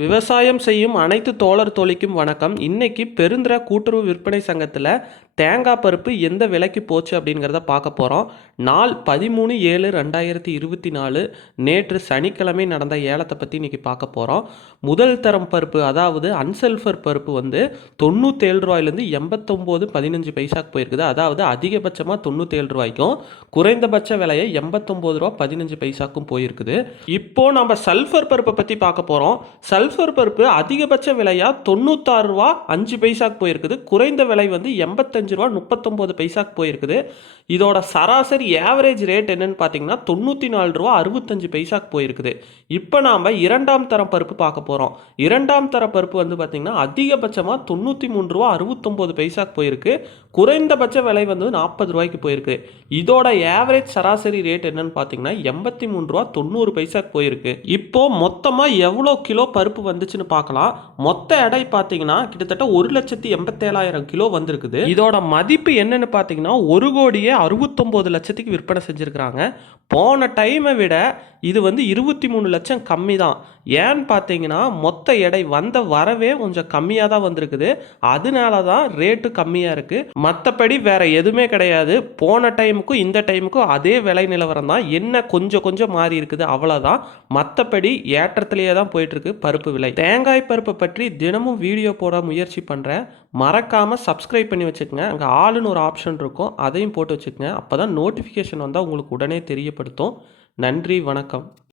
விவசாயம் செய்யும் அனைத்து தோழர் தோழிக்கும் வணக்கம். இன்னைக்கு பெருந்திர கூட்டுறவு விற்பனை சங்கத்தில் தேங்காய் பருப்பு எந்த விலைக்கு போச்சு அப்படிங்கிறத பார்க்க போகிறோம். நாள் 13/7/2024 நேற்று சனிக்கிழமை நடந்த ஏலத்தை பற்றி இன்றைக்கி பார்க்க போகிறோம். முதல் தரம் பருப்பு அதாவது அன்சல்ஃபர் பருப்பு வந்து 97 ரூபாயிலேருந்து 89.15 பைசாக்கு போயிருக்குது. அதாவது அதிகபட்சமாக 97 ரூபாய்க்கும் குறைந்தபட்ச விலையை 89 ரூபா 15 பைசாக்கும் போயிருக்குது. இப்போது நம்ம சல்ஃபர் பருப்பை பற்றி பார்க்க போகிறோம். சல்ஃபர் பருப்பு அதிகபட்ச விலையா 96 ரூபா 5 பைசாக்கு போயிருக்குது. குறைந்த விலை வந்து 85 ரூபா 39 பைசாக்கு போயிருக்குது. இதோட சராசரி ஆவரேஜ் ரேட் என்னன்னு பார்த்தீங்கன்னா 94 ரூபா 65 பைசாக்கு போயிருக்குது. இப்போ நாம் இரண்டாம் தரம் பருப்பு பார்க்க போகிறோம். இரண்டாம் தர பருப்பு வந்து பார்த்தீங்கன்னா அதிகபட்சமாக 93 ரூபா 69 பைசாக்கு போயிருக்கு. குறைந்தபட்ச விலை வந்து 40 ரூபாய்க்கு போயிருக்கு. இதோட ஆவரேஜ் சராசரி ரேட் என்னன்னு பார்த்தீங்கன்னா 83 ரூபா 90 பைசாக்கு போயிருக்கு. இப்போ மொத்தமாக எவ்வளோ கிலோ பருப்பு வந்துச்சுன்னு பார்க்கலாம். மொத்த எடை பார்த்தீங்கன்னா கிட்டத்தட்ட 1,87,000 கிலோ வந்திருக்குது. இதோட மதிப்பு என்னன்னு பார்த்தீங்கன்னா 1,69 லட்சத்துக்கு விற்பனை செஞ்சுருக்கிறாங்க. போன டைமை விட இது வந்து 23 லட்சம் கம்மி தான். ஏன்னு பார்த்தீங்கன்னா மொத்த எடை வந்த வரவே கொஞ்சம் கம்மியாக தான் வந்திருக்குது. அதனால தான் ரேட்டு கம்மியாக இருக்குது. மற்றபடி வேற எதுவுமே கிடையாது. போன டைமுக்கும் இந்த டைமுக்கும் அதே விலை நிலவரம் தான். என்ன கொஞ்சம் மாறி இருக்குது அவ்வளோதான். மற்றபடி ஏற்றத்திலேயே தான் போயிட்டுருக்கு பருப்பு விலை. தேங்காய் பருப்பை பற்றி தினமும் வீடியோ போட முயற்சி பண்ணுறேன். மறக்காமல் சப்ஸ்கிரைப் பண்ணி வச்சுக்கோங்க. அங்கே ஆளுன்னு ஒரு ஆப்ஷன் இருக்கும், அதையும் போட்டு வச்சுக்கோங்க. அப்போ தான் நோட்டிஃபிகேஷன் வந்தால் உங்களுக்கு உடனே தெரியப்படுத்தும். நன்றி, வணக்கம்.